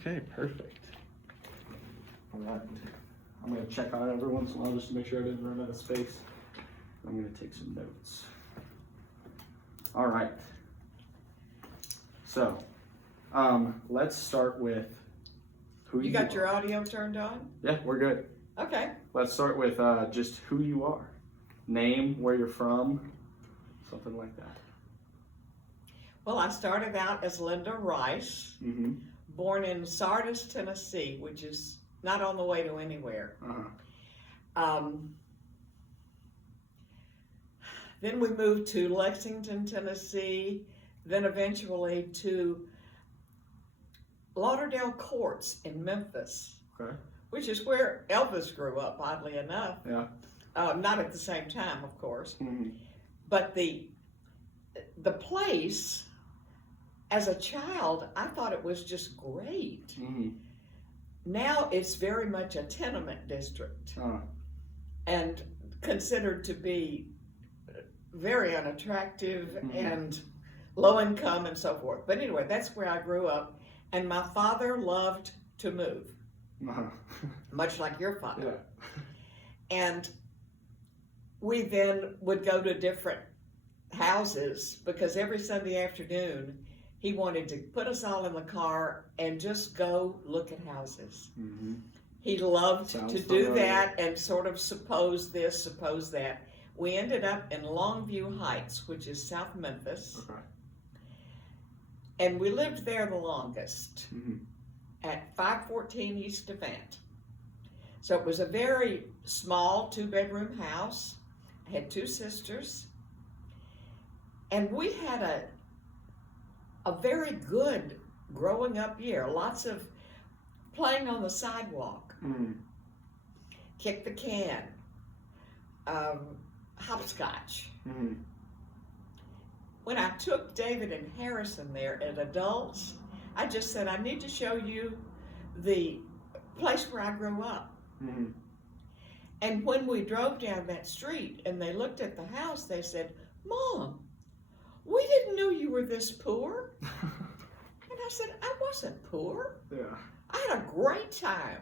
Okay, perfect. All right. I'm going to check on every once in a while just to make sure I didn't run out of space. I'm going to take some notes. All right. So, let's start with who you are. You got your audio turned on? Yeah, we're good. Okay. Let's start with just who you are. Name, where you're from, something like that. Well, I started out as Linda Rice, born in Sardis, Tennessee, which is not on the way to anywhere. Then we moved to Lexington, Tennessee, then eventually to Lauderdale Courts in Memphis, which is where Elvis grew up, oddly enough. Yeah. Not at the same time, of course. But the place, as a child, I thought it was just great. Now it's very much a tenement district and considered to be very unattractive and low income and so forth. But anyway, that's where I grew up. And my father loved to move, much like your father. Yeah. And we then would go to different houses because every Sunday afternoon he wanted to put us all in the car and just go look at houses. He loved to do that and sort of suppose this, suppose that. We ended up in Longview Heights, which is South Memphis. And we lived there the longest at 514 East Devant. So it was a very small 2-bedroom house. I had 2 sisters. And we had a very good growing up year. Lots of playing on the sidewalk, kick the can, hopscotch. When I took David and Harrison there as adults, I just said, I need to show you the place where I grew up. And when we drove down that street and they looked at the house, they said, Mom, we didn't know you were this poor. And I said, I wasn't poor. Yeah. I had a great time.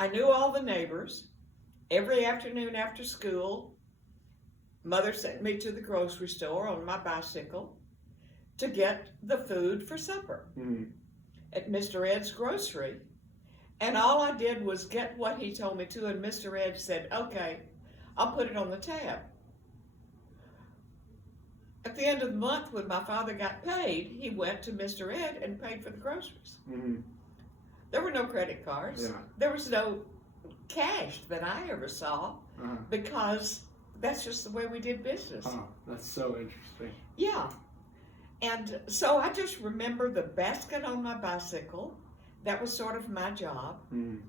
I knew all the neighbors. Every afternoon after school, Mother sent me to the grocery store on my bicycle to get the food for supper at Mr. Ed's grocery. And all I did was get what he told me to, and Mr. Ed said, okay, I'll put it on the tab. At the end of the month, when my father got paid, he went to Mr. Ed and paid for the groceries. There were no credit cards. Yeah. There was no cash that I ever saw because that's just the way we did business. That's so interesting. Yeah. And so I just remember the basket on my bicycle. That was sort of my job. And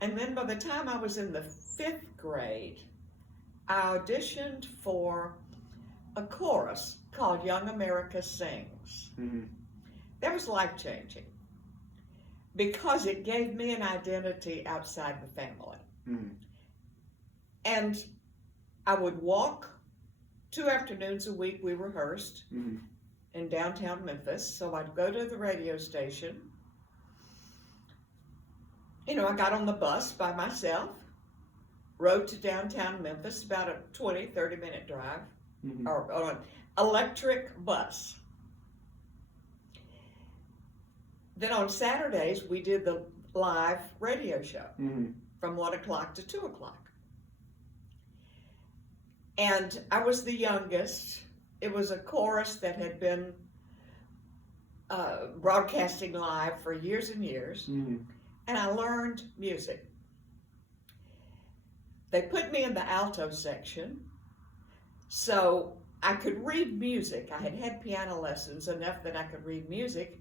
then by the time I was in the 5th grade, I auditioned for a chorus called Young America Sings. That was life-changing because it gave me an identity outside the family. And I would walk 2 afternoons a week. We rehearsed in downtown Memphis. So I'd go to the radio station. You know, I got on the bus by myself, rode to downtown Memphis, about a 20, 30-minute drive, or on an electric bus. Then on Saturdays, we did the live radio show from 1 o'clock to 2 o'clock. And I was the youngest. It was a chorus that had been broadcasting live for years and years. And I learned music. They put me in the alto section so I could read music. I had had piano lessons enough that I could read music.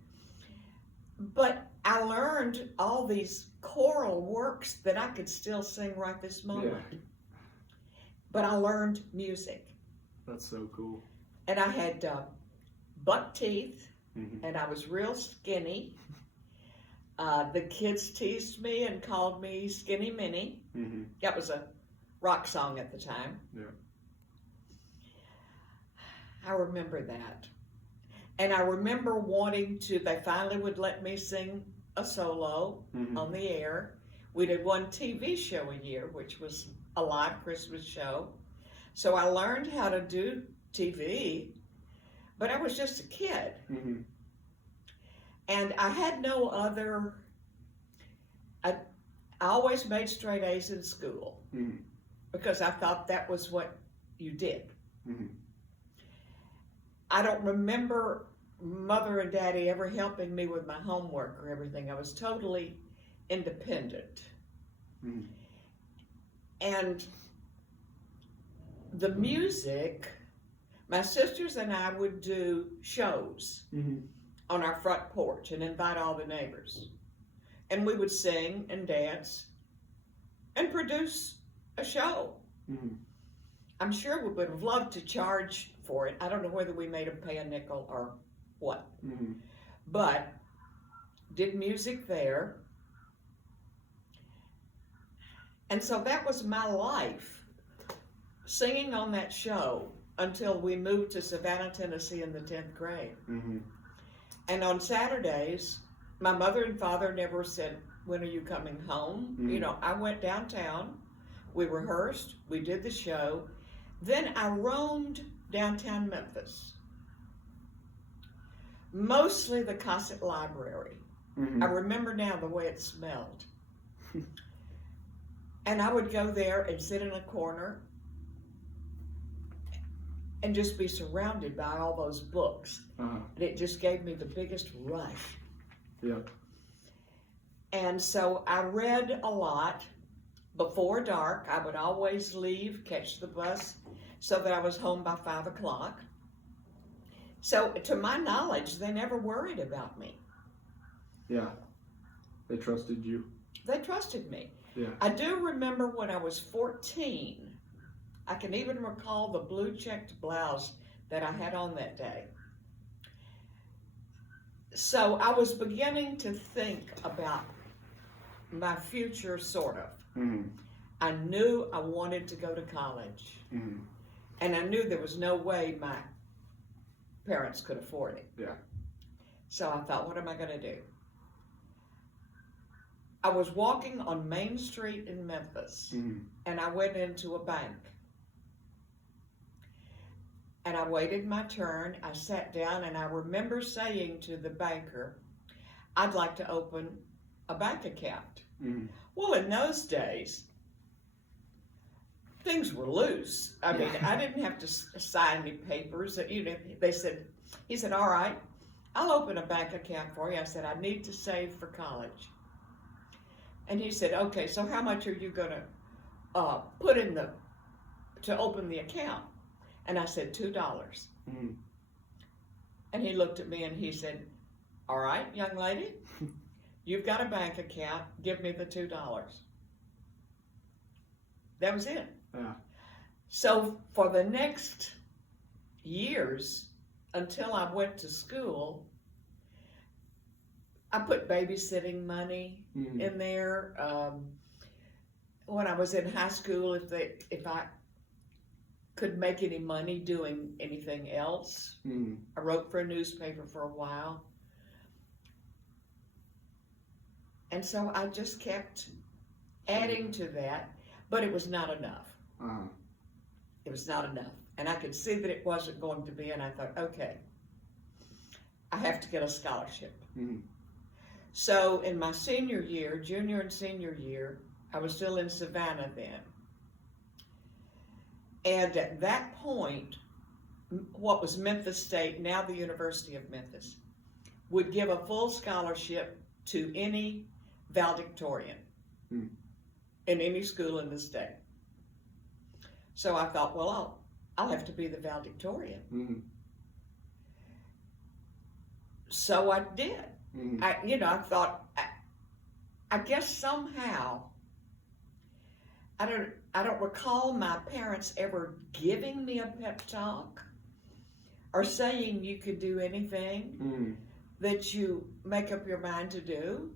But I learned all these choral works that I could still sing right this moment. Yeah. But I learned music. That's so cool. And I had buck teeth, and I was real skinny. The kids teased me and called me Skinny Minnie. That was a rock song at the time. Yeah. I remember that. And I remember wanting to, they finally would let me sing a solo on the air. We did one TV show a year, which was a live Christmas show. So I learned how to do TV, but I was just a kid. And I had no other, I always made straight A's in school because I thought that was what you did. I don't remember Mother and Daddy ever helping me with my homework or everything. I was totally independent. And the music, my sisters and I would do shows on our front porch and invite all the neighbors. And we would sing and dance and produce a show. I'm sure we would have loved to charge for it. I don't know whether we made them pay a nickel or what. But did music there. And so that was my life, singing on that show until we moved to Savannah, Tennessee in the 10th grade. And on Saturdays, my mother and father never said, when are you coming home? You know, I went downtown, we rehearsed, we did the show. Then I roamed downtown Memphis, mostly the Cosset Library. I remember now the way it smelled. And I would go there and sit in a corner and just be surrounded by all those books. And it just gave me the biggest rush. And so I read a lot. Before dark, I would always leave, catch the bus, so that I was home by 5 o'clock. So to my knowledge, they never worried about me. They trusted you. They trusted me. I do remember when I was 14, I can even recall the blue checked blouse that I had on that day. So I was beginning to think about my future, sort of. I knew I wanted to go to college. And I knew there was no way my parents could afford it. So I thought, what am I going to do? I was walking on Main Street in Memphis, and I went into a bank. And I waited my turn, I sat down, and I remember saying to the banker, I'd like to open a bank account. Well, in those days, things were loose. I mean, I didn't have to sign any papers. You know, he said, all right, I'll open a bank account for you. I said, I need to save for college. And he said, okay, so how much are you going to put in to open the account? And I said, $2. And he looked at me and he said, all right, young lady, you've got a bank account, give me the $2. That was it. So for the next years, until I went to school, I put babysitting money in there. When I was in high school, if I could make any money doing anything else, I wrote for a newspaper for a while. And so I just kept adding to that, but it was not enough. It was not enough. And I could see that it wasn't going to be, and I thought, okay, I have to get a scholarship. So in my senior year, junior and senior year, I was still in Savannah then. And at that point, what was Memphis State, now the University of Memphis, would give a full scholarship to any valedictorian in any school in the state. So I thought, well, I'll have to be the valedictorian. So I did. I thought, I guess somehow, I don't recall my parents ever giving me a pep talk or saying you could do anything that you make up your mind to do.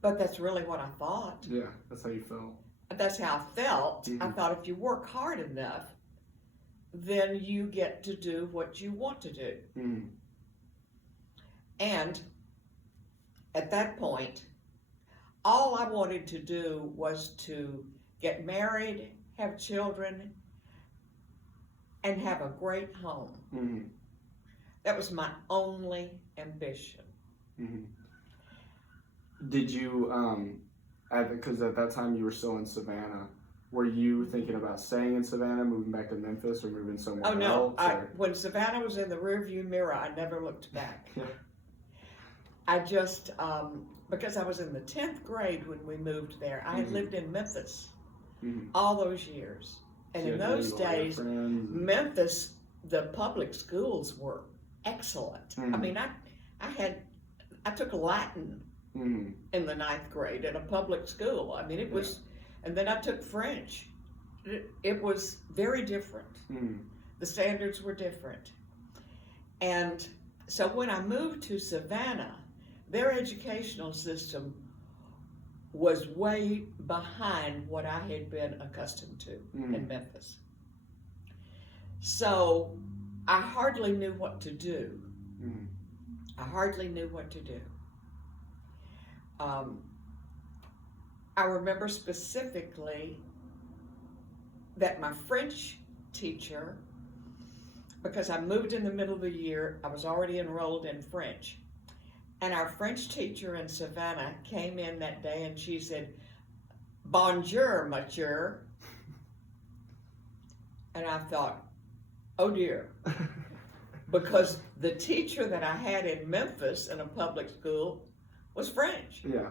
But that's really what I thought. Yeah, that's how you felt. That's how I felt. I thought if you work hard enough, then you get to do what you want to do. And at that point, all I wanted to do was to get married, have children, and have a great home. Mm-hmm. That was my only ambition. Mm-hmm. Did you, because at that time you were still in Savannah, were you thinking about staying in Savannah, moving back to Memphis, or moving somewhere Oh no, else? when Savannah was in the rearview mirror, I never looked back. Yeah. I just, because I was in the 10th grade when we moved there, I had lived in Memphis all those years. And in those days, Memphis, the public schools were excellent. I mean, I took Latin in the 9th grade at a public school. I mean, it was, and then I took French. It was very different. The standards were different. And so when I moved to Savannah, their educational system was way behind what I had been accustomed to in Memphis. So I hardly knew what to do. I hardly knew what to do. I remember specifically that my French teacher, because I moved in the middle of the year, I was already enrolled in French. And our French teacher in Savannah came in that day and she said, "Bonjour, monsieur." And I thought, oh dear. Because the teacher that I had in Memphis in a public school was French. Yeah.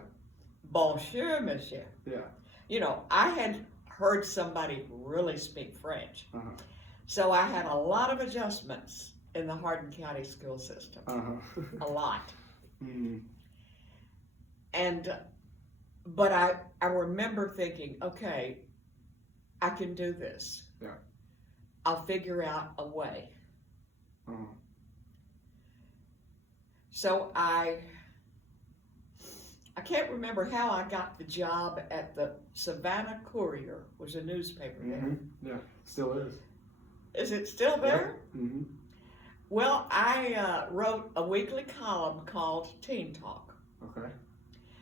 Bonjour, monsieur. Yeah. You know, I had heard somebody really speak French. So I had a lot of adjustments in the Hardin County school system. A lot. And, but I remember thinking, okay, I can do this. Yeah. I'll figure out a way. So I can't remember how I got the job at the Savannah Courier, was a newspaper there. Yeah, still is. Is it still there? Yeah. Well, I wrote a weekly column called Teen Talk. Okay.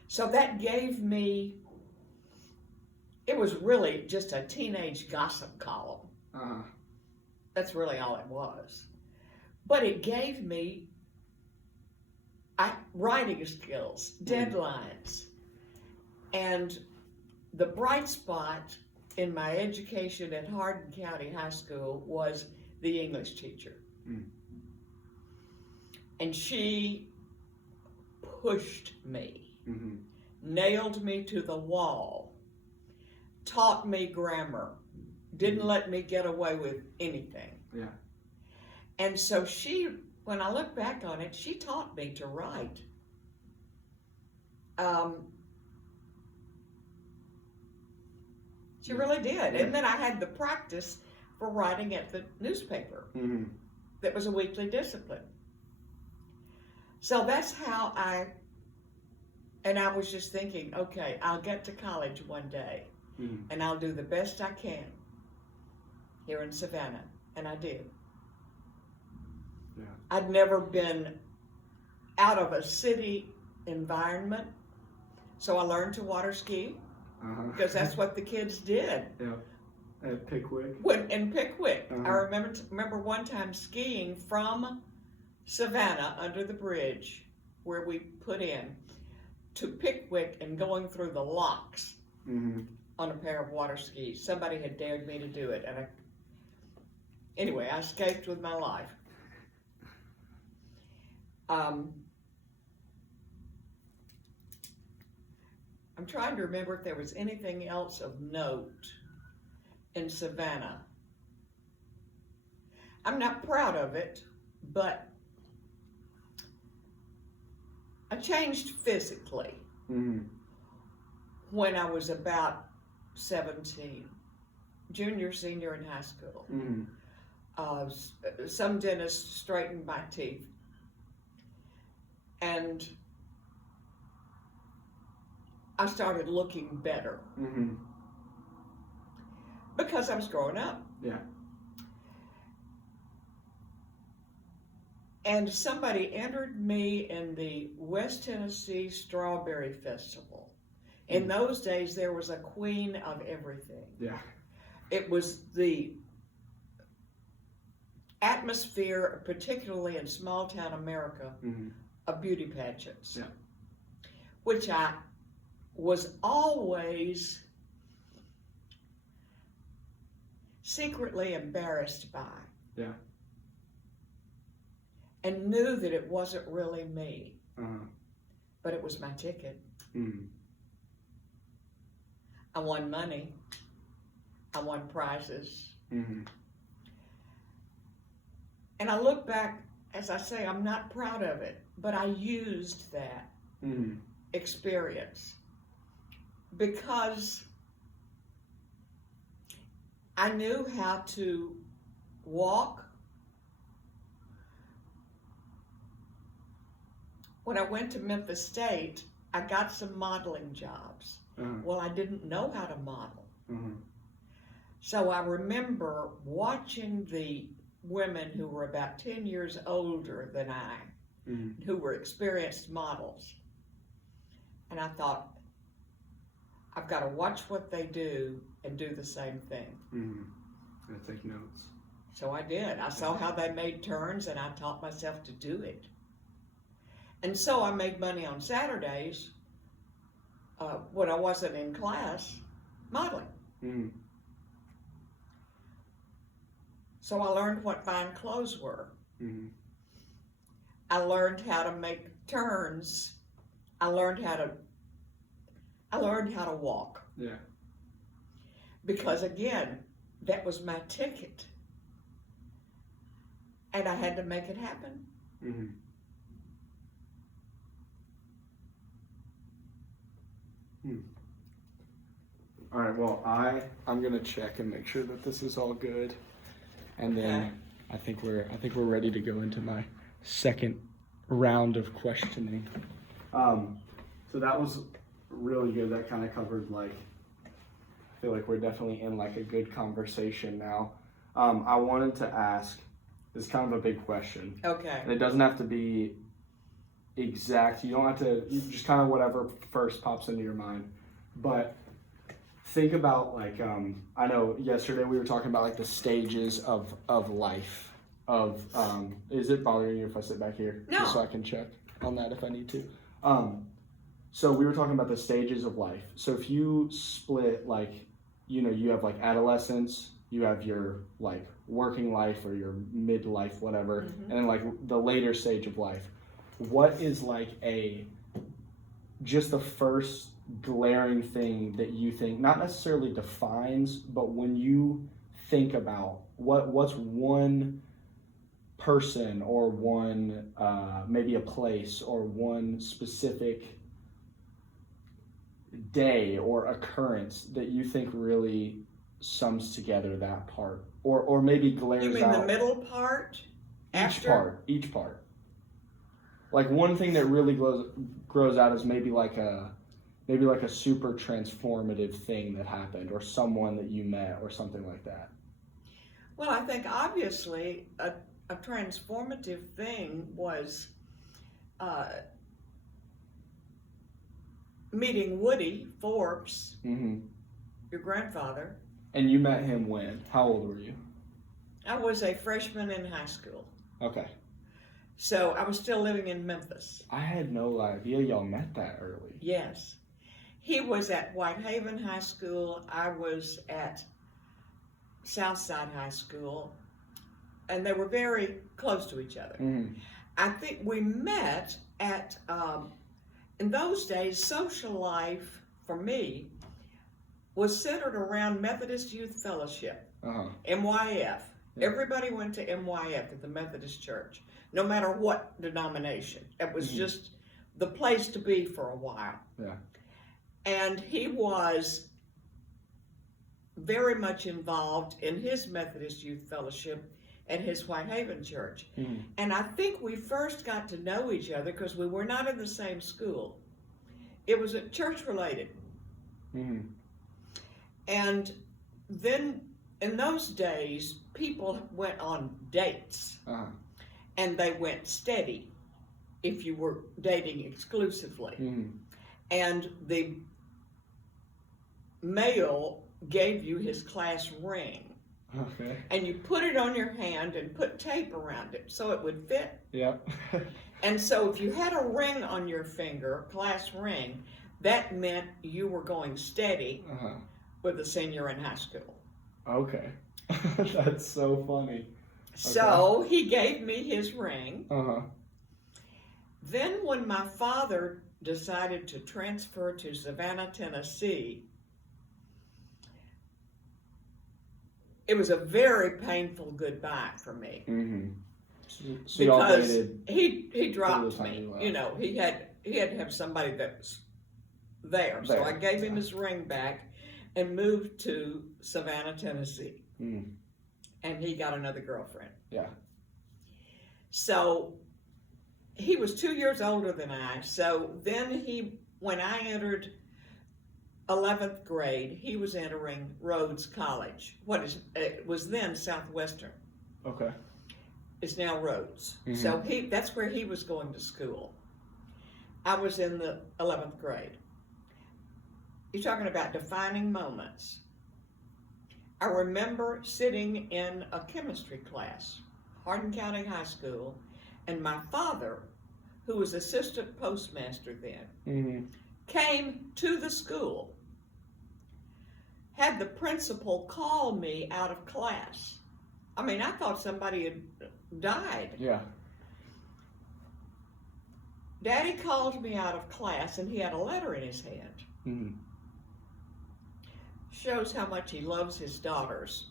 So that gave me, it was really just a teenage gossip column. That's really all it was. But it gave me writing skills, deadlines. And the bright spot in my education at Hardin County High School was the English teacher. And she pushed me, nailed me to the wall, taught me grammar, didn't let me get away with anything. Yeah. And so she, when I look back on it, she taught me to write. She really did. Yeah. And then I had the practice for writing at the newspaper. That was a weekly discipline. So that's how I was just thinking, okay, I'll get to college one day and I'll do the best I can here in Savannah. And I did. Yeah. I'd never been out of a city environment, so I learned to water ski because that's what the kids did. Yeah. At Pickwick. In Pickwick, I remember one time skiing from Savannah under the bridge where we put in to Pickwick and going through the locks on a pair of water skis. Somebody had dared me to do it, and anyway, I escaped with my life. I'm trying to remember if there was anything else of note in Savannah. I'm not proud of it, but I changed physically when I was about 17, junior, senior in high school. Some dentists straightened my teeth. And I started looking better because I was growing up. Yeah. And somebody entered me in the West Tennessee Strawberry Festival. In those days, there was a queen of everything. Yeah. It was the atmosphere, particularly in small town America, of beauty pageants, which I was always secretly embarrassed by. Yeah. And knew that it wasn't really me, but it was my ticket. I won money. I won prizes. And I look back, as I say, I'm not proud of it, but I used that experience because I knew how to walk. When I went to Memphis State, I got some modeling jobs. Well, I didn't know how to model. So I remember watching the women who were about 10 years older than I, who were experienced models. And I thought, I've got to watch what they do and do the same thing. I take notes. So I did. I saw how they made turns and I taught myself to do it. And so I made money on Saturdays when I wasn't in class modeling. So I learned what fine clothes were. I learned how to make turns. I learned how to walk. Yeah. Because again, that was my ticket. And I had to make it happen. All right, well, I'm gonna check and make sure that this is all good, and then I think we're ready to go into my second round of questioning. So that was really good. That kind of covered, like, I feel like we're definitely in like a good conversation now. I wanted to ask, it's kind of a big question. Okay. And it doesn't have to be exact. You don't have to, you just kind of whatever first pops into your mind. But think about, like, I know yesterday we were talking about like the stages of life. Is it bothering you if I sit back here? No. Just so I can check on that if I need to. So we were talking about the stages of life. So if you split, like, you know, you have like adolescence, you have your like working life or your midlife, whatever, and then like the later stage of life. What is like just the first glaring thing that you think not necessarily defines, but when you think about what's one person or one maybe a place or one specific day or occurrence that you think really sums together that part, or maybe glares out? You mean the middle part? Each part. Like one thing that really grows out is maybe like a super transformative thing that happened, or someone that you met, or something like that. Well, I think obviously a transformative thing was meeting Woody Forbes, your grandfather. And you met him when? How old were you? I was a freshman in high school. Okay. So I was still living in Memphis. I had no idea y'all met that early. Yes. He was at Whitehaven High School. I was at Southside High School. And they were very close to each other. I think we met at, in those days, social life for me was centered around Methodist Youth Fellowship, MYF. Everybody went to MYF at the Methodist Church, no matter what denomination. It was just the place to be for a while. Yeah. And he was very much involved in his Methodist Youth Fellowship at his Whitehaven church. And I think we first got to know each other because we were not in the same school. It was church related. And then in those days, people went on dates. and they went steady if you were dating exclusively. And the male gave you his class ring. Okay. And you put it on your hand and put tape around it so it would fit. Yep. And so if you had a ring on your finger, class ring, that meant you were going steady with a senior in high school. Okay. That's so funny. Okay. So he gave me his ring. Uh-huh. Then when my father decided to transfer to Savannah, Tennessee, it was a very painful goodbye for me. So y'all because dated he dropped me. You know, he had to have somebody that was there. So I gave him his ring back and moved to Savannah, Tennessee. And he got another girlfriend. Yeah. So he was 2 years older than I. So then when I entered 11th grade, he was entering Rhodes College. It was then Southwestern. Okay. It's now Rhodes. So that's where he was going to school. I was in the 11th grade. You're talking about defining moments. I remember sitting in a chemistry class, Hardin County High School, and my father, who was assistant postmaster then, came to the school, had the principal call me out of class. I mean, I thought somebody had died. Yeah. Daddy called me out of class, and he had a letter in his hand. Shows how much he loves his daughters.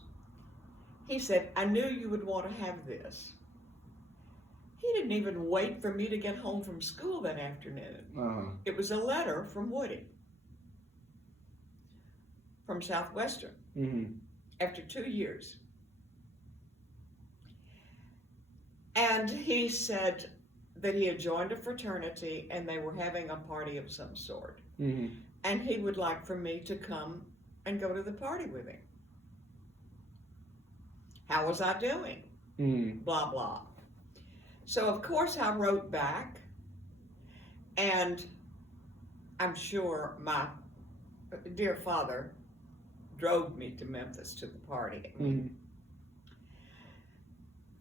He said, I knew you would want to have this. He didn't even wait for me to get home from school that afternoon. It was a letter from Woody, from Southwestern, after 2 years. And he said that he had joined a fraternity and they were having a party of some sort. And he would like for me to come and go to the party with him. How was I doing? Blah, blah. So, of course, I wrote back, and I'm sure my dear father drove me to Memphis to the party.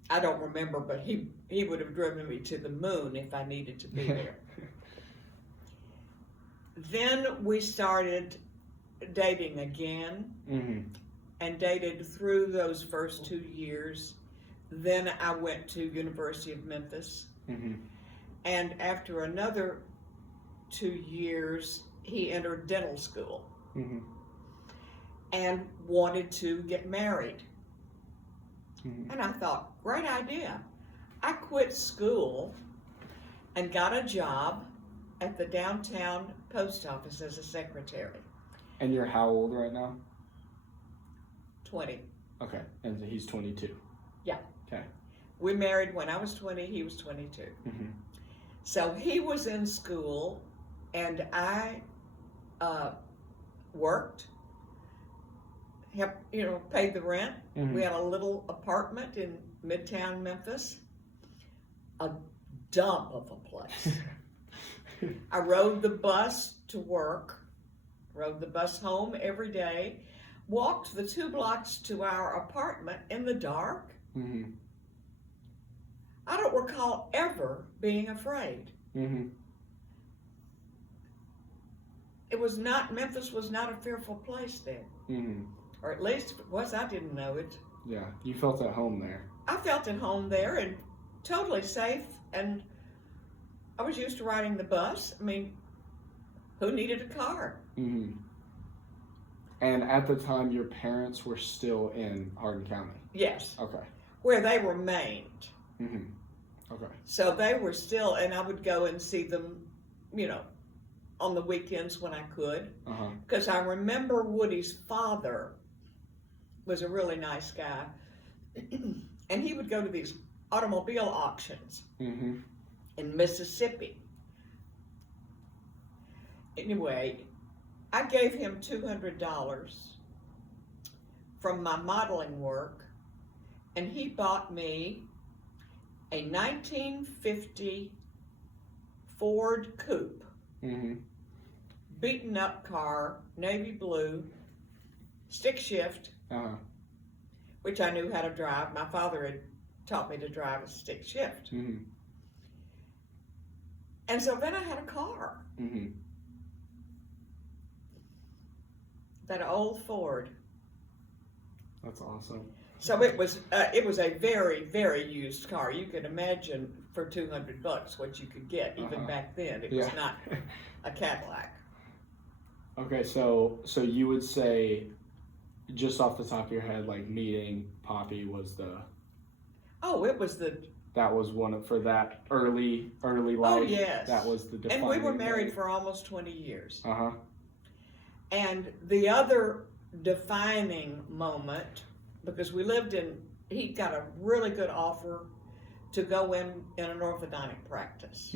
I don't remember, but he would have driven me to the moon if I needed to be there. Then we started dating again, and dated through those first 2 years. Then I went to University of Memphis, and after another 2 years, he entered dental school and wanted to get married. And I thought, great idea. I quit school and got a job at the downtown post office as a secretary. And you're how old right now? 20. Okay, and he's 22. Yeah. Okay. We married when I was 20, he was 22. So he was in school, and I worked, paid the rent. We had a little apartment in Midtown Memphis, a dump of a place. I rode the bus to work, rode the bus home every day, walked the 2 blocks to our apartment in the dark. I don't recall ever being afraid. Memphis was not a fearful place then. Or at least if it was, I didn't know it. Yeah, you felt at home there. I felt at home there and totally safe, and I was used to riding the bus. I mean, who needed a car? And at the time, your parents were still in Hardin County? Yes. Okay. Where they remained. Okay. So they were still, and I would go and see them, on the weekends when I could. Because I remember Woody's father was a really nice guy. And he would go to these automobile auctions in Mississippi. Anyway, I gave him $200 from my modeling work, and he bought me a 1950 Ford Coupe, beaten up car, navy blue, stick shift, which I knew how to drive. My father had taught me to drive a stick shift. And so then I had a car. That old Ford. That's awesome. So it was a very, very used car. You could imagine for $200 what you could get even back then. It was not a Cadillac. Okay, so you would say, just off the top of your head, like meeting Poppy was the. Oh, it was the. That was one of, for that early life. Oh yes. That was the defining. And we were married for almost 20 years. And the other defining moment, because we lived in, he got a really good offer to go in an orthodontic practice.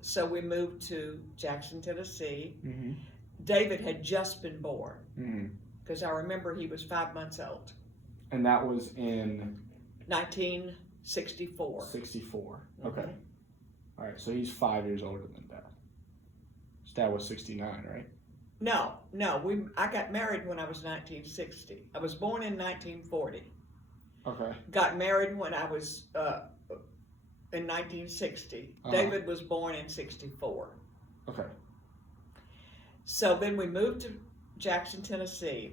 So we moved to Jackson, Tennessee. David had just been born, because I remember he was 5 months old. And that was in 1964. 64. Okay. All right. So he's 5 years older than Dad. His dad was 69, right? No. I got married when I was 1960. I was born in 1940. Okay. Got married when I was in 1960. David was born in 64. Okay. So then we moved to Jackson, Tennessee.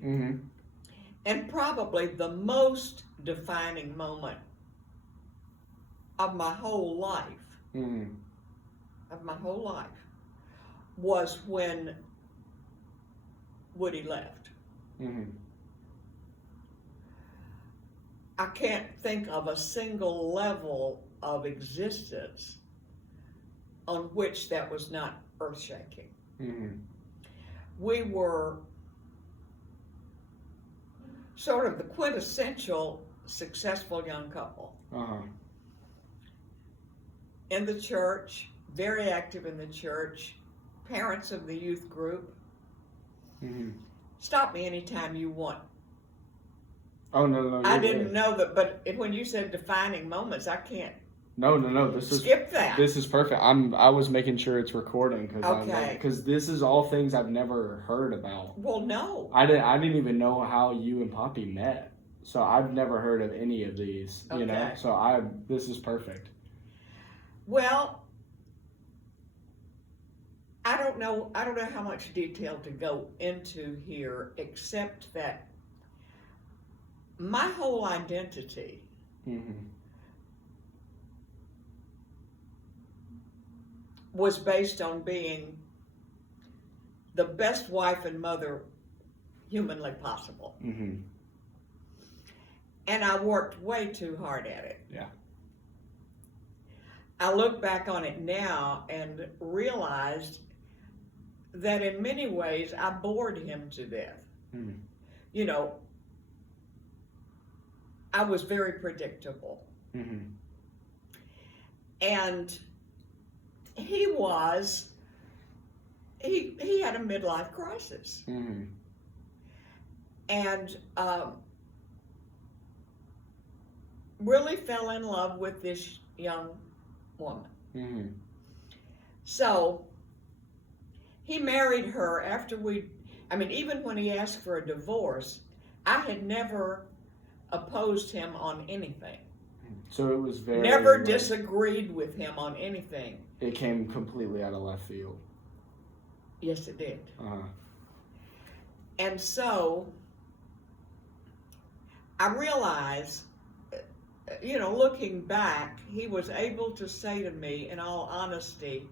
And probably the most defining moment of my whole life, was when Woody left. I can't think of a single level of existence on which that was not earth-shaking. We were sort of the quintessential successful young couple. In the church, very active in the church, parents of the youth group. Stop me anytime you want. Oh, no. I didn't know that, but when you said defining moments, I can't. No. Skip that. This is perfect. I was making sure it's recording because this is all things I've never heard about. Well, no. I didn't even know how you and Poppy met. So I've never heard of any of these, you know. So this is perfect. Well, I don't know how much detail to go into here, except that my whole identity was based on being the best wife and mother humanly possible. And I worked way too hard at it. Yeah. I look back on it now and realized that in many ways I bored him to death. You know, I was very predictable. And he had a midlife crisis. And really fell in love with this young woman. So he married her after even when he asked for a divorce, I had never opposed him on anything. So it was very... Never disagreed with him on anything. It came completely out of left field. Yes, it did. And so I realized, you know, looking back, he was able to say to me, in all honesty,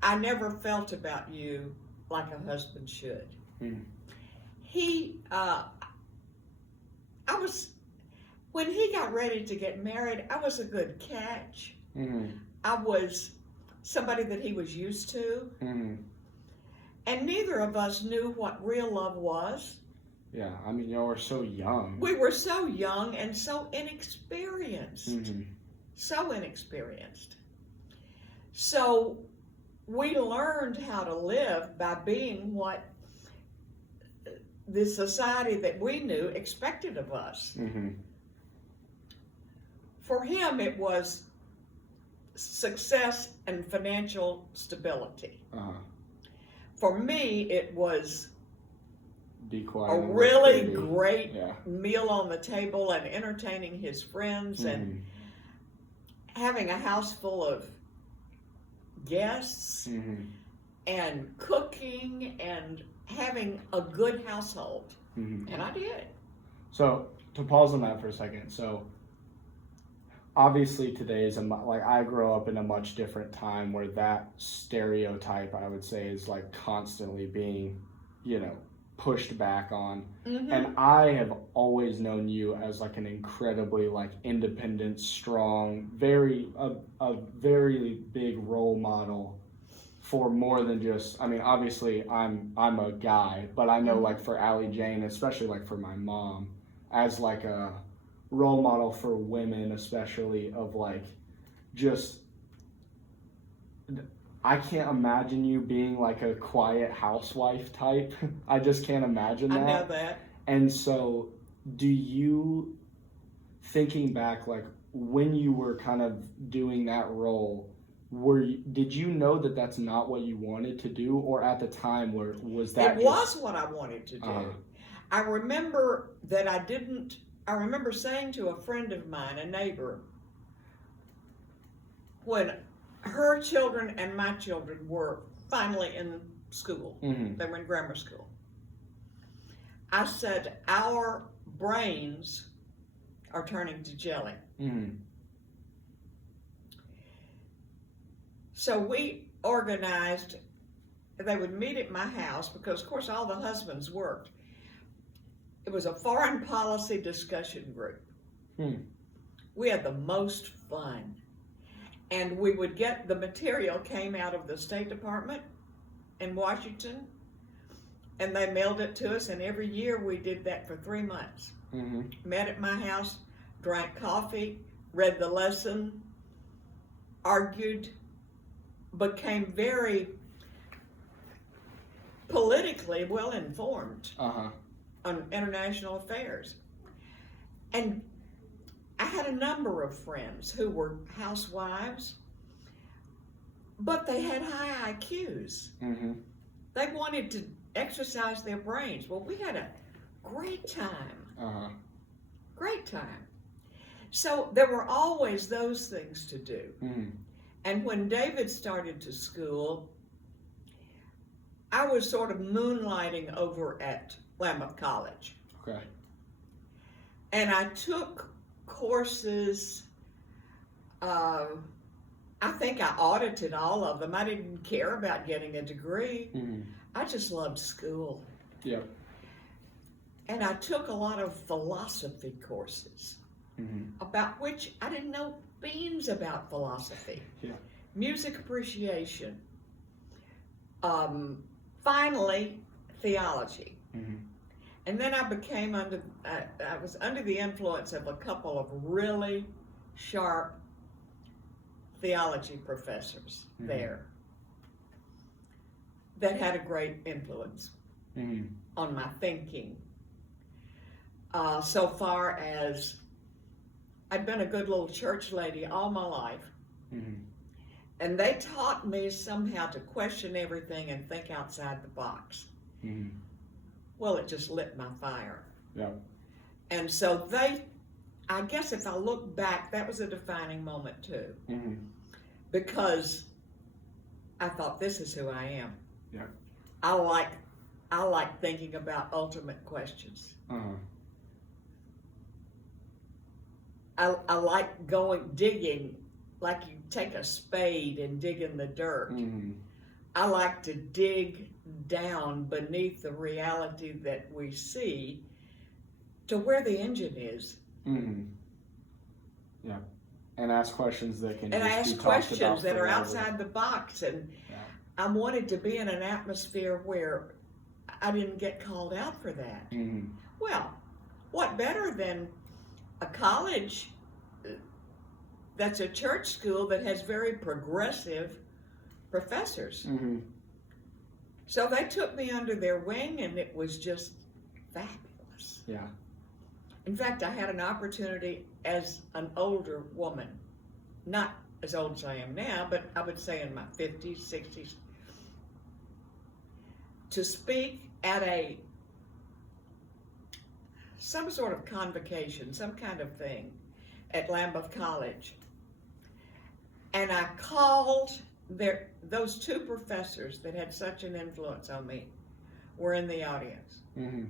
I never felt about you like a husband should. When he got ready to get married, I was a good catch. I was somebody that he was used to. And neither of us knew what real love was. Yeah, I mean, y'all were so young. We were so young and so inexperienced. So inexperienced. So we learned how to live by being what the society that we knew expected of us. for him, it was success and financial stability. For me, it was a really great meal on the table and entertaining his friends and having a house full of guests and cooking and having a good household. And I did. So to pause on that for a second, so obviously today is like I grew up in a much different time where that stereotype, I would say, is like constantly being, pushed back on. And I have always known you as like an incredibly like independent, strong, a very big role model for more than just, I mean, obviously I'm a guy, but I know like for Allie Jane, especially like for my mom, as like a role model for women, especially of like just, I can't imagine you being like a quiet housewife type. I just can't imagine that. I know that. And so do you, thinking back, like when you were kind of doing that role, did you know that that's not what you wanted to do, or at the time was that was what I wanted to do. I remember that I remember saying to a friend of mine, a neighbor, when her children and my children were finally in school, they were in grammar school, I said, our brains are turning to jelly. So we organized, they would meet at my house because, of course, all the husbands worked. It was a foreign policy discussion group. We had the most fun. And we would get, the material came out of the State Department in Washington, and they mailed it to us, and every year we did that for 3 months. Met at my house, drank coffee, read the lesson, argued, became very politically well informed on international affairs. And I had a number of friends who were housewives, but they had high IQs. They wanted to exercise their brains. Well, we had a great time. Great time. So there were always those things to do. And when David started to school, I was sort of moonlighting over at Lamont College. Okay. And I took courses. I think I audited all of them. I didn't care about getting a degree. I just loved school. Yeah. And I took a lot of philosophy courses about which I didn't know beans about philosophy. Yeah. Music appreciation. Finally, theology. And then I became I was under the influence of a couple of really sharp theology professors there that had a great influence on my thinking. So far as I'd been a good little church lady all my life, and they taught me somehow to question everything and think outside the box. Well, it just lit my fire. Yeah. And so I guess if I look back, that was a defining moment too. Because I thought, this is who I am. Yeah. I like thinking about ultimate questions. I like digging, like you take a spade and dig in the dirt. I like to dig down beneath the reality that we see to where the engine is. Yeah. And ask questions that can and just ask be questions talked about that are forever. outside the box. And I wanted to be in an atmosphere where I didn't get called out for that. Well, what better than a college that's a church school that has very progressive professors? So they took me under their wing, and it was just fabulous. Yeah. In fact, I had an opportunity as an older woman, not as old as I am now, but I would say in my 50s, 60s, to speak at some sort of convocation, some kind of thing at Lambeth College. And I called those two professors that had such an influence on me were in the audience. Mm-hmm.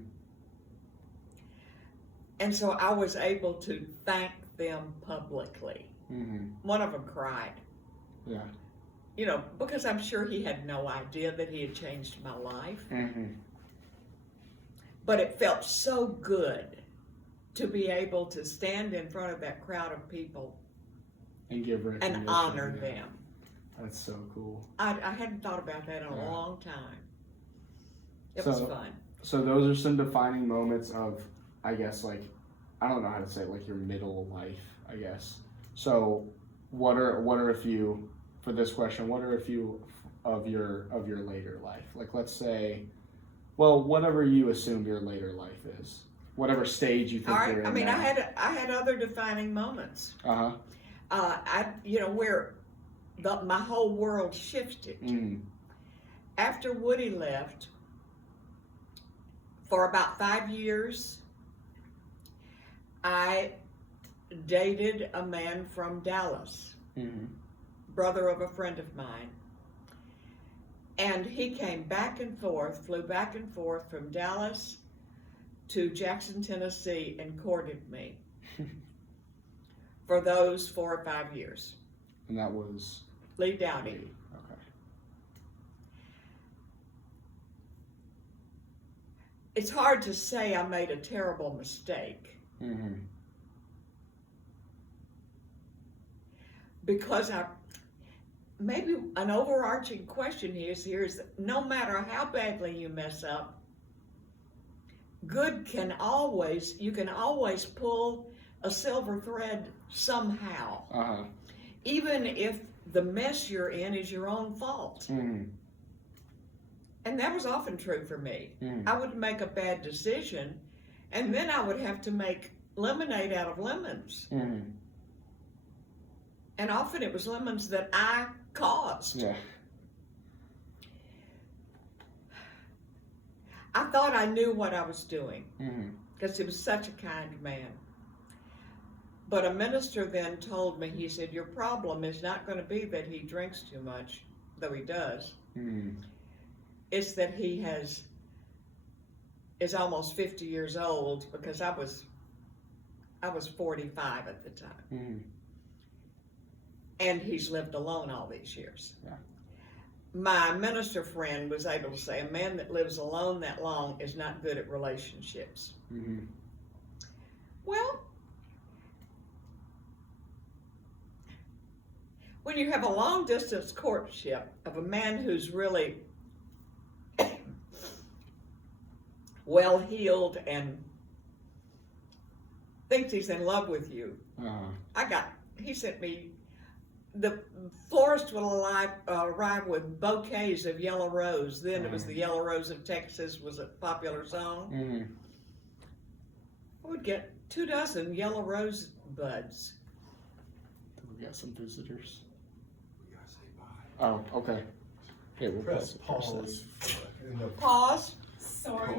And so I was able to thank them publicly. Mm-hmm. One of them cried. Yeah. You know, because I'm sure he had no idea that he had changed my life. Mm-hmm. But it felt so good to be able to stand in front of that crowd of people And give recognition. and honor them. That's so cool. I hadn't thought about that in a long time. It So- was fun. So those are some defining moments of, I guess, like, I don't know how to say it, like your middle life, I guess. So what are a few, for this question, what are a few of your later life? Like, let's say, well, whatever you assume your later life is, whatever stage you think All right. you're in I mean, now. I had other defining moments. Uh-huh. Where my whole world shifted. Mm. After Woody left, for about 5 years, I dated a man from Dallas, Mm-hmm. brother of a friend of mine. And he came back and forth, flew back and forth from Dallas to Jackson, Tennessee, and courted me for those 4 or 5 years. And that was Lee Downey. Okay. It's hard to say I made a terrible mistake Mm-hmm. because maybe an overarching question here is that no matter how badly you mess up, you can always pull a silver thread somehow, Uh-huh. even if the mess you're in is your own fault. Mm-hmm. And that was often true for me. Mm-hmm. I would make a bad decision, and then I would have to make lemonade out of lemons. Mm-hmm. And often it was lemons that I caused. Yeah. I thought I knew what I was doing Mm-hmm. because he was such a kind man. But a minister then told me, he said, your problem is not going to be that he drinks too much, though he does. Mm-hmm. It's that he is almost 50 years old, because I was 45 at the time. Mm-hmm. And he's lived alone all these years. Yeah. My minister friend was able to say, a man that lives alone that long is not good at relationships. Mm-hmm. Well, when you have a long distance courtship of a man who's really well heeled and thinks he's in love with you, Uh-huh. he sent me, the florist will arrive with bouquets of yellow rose. Then it was the Yellow Rose of Texas was a popular song. Mm-hmm. I would get 24 yellow rose buds. We got some visitors. We gotta say bye. Oh, okay. Hey, we'll Press that. pause. Pause. Sorry.